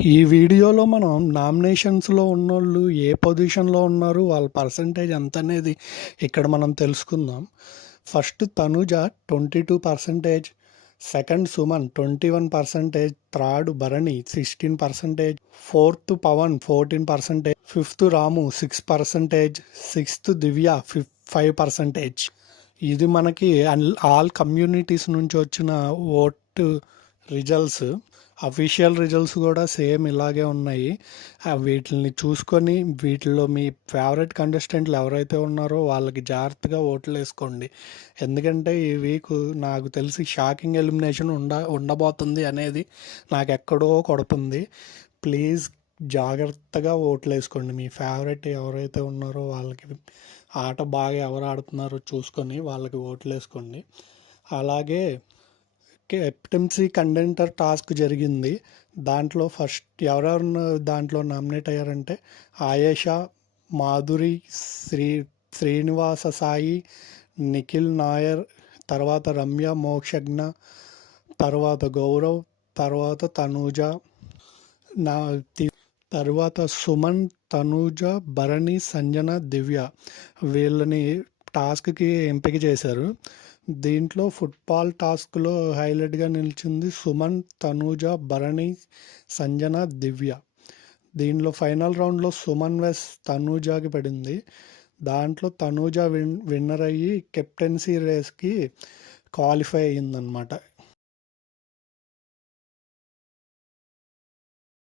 ఈ వీడియోలో మనం నామినేషన్స్‌లో ఉన్నోళ్ళు ఏ పొజిషన్‌లో ఉన్నారు, వాళ్ళ పర్సెంటేజ్ ఎంతనేది ఇక్కడ మనం తెలుసుకుందాం. First Tanuja 22%, second Suman 21%, third Bharani 16%, fourth Pavan 14%, fifth Ramu 6%, sixth Divya 5%. ఇది మనకి ఆల్ కమ్యూనిటీస్ నుంచి వచ్చిన ఓటు రిజల్ట్స్. అఫీషియల్ రిజల్ట్స్ కూడా సేమ్ ఇలాగే ఉన్నాయి. వీటిని చూసుకొని వీటిలో మీ ఫేవరెట్ కంటెస్టెంట్లు ఎవరైతే ఉన్నారో వాళ్ళకి జాగ్రత్తగా ఓట్లు వేసుకోండి. ఎందుకంటే ఈ వీక్ నాకు తెలిసి షాకింగ్ ఎలిమినేషన్ ఉండబోతుంది అనేది నాకు ఎక్కడో కొడుతుంది. ప్లీజ్ జాగ్రత్తగా ఓట్లు వేసుకోండి. మీ ఫేవరెట్ ఎవరైతే ఉన్నారో వాళ్ళకి ఆట బాగా ఎవరు ఆడుతున్నారో చూసుకొని వాళ్ళకి ఓట్లు వేసుకోండి. అలాగే కెప్టెన్సీ కంటెంటర్ టాస్క్ జరిగింది. దాంట్లో ఫస్ట్ ఎవరెవరు దాంట్లో నామినేట్ అయ్యారంటే ఆయేషా, మాధురి, శ్రీనివాస సాయి, నిఖిల్ నాయర్, తర్వాత రమ్య మోక్షజ్ఞ, తర్వాత గౌరవ్, తర్వాత తనూజ, నా తర్వాత సుమన్, తనూజ, భరణి, సంజన, దివ్య వీళ్ళని టాస్క్కి ఎంపిక చేశారు. దీంట్లో ఫుట్బాల్ టాస్క్లో హైలైట్గా నిలిచింది సుమన్, తనూజ, భరణి, సంజన, దివ్య. దీనిలో ఫైనల్ రౌండ్లో సుమన్ వెస్ తనూజకి పడింది. దాంట్లో తనూజ విన్నర్ అయ్యి కెప్టెన్సీ రేస్కి క్వాలిఫై అయ్యిందనమాట.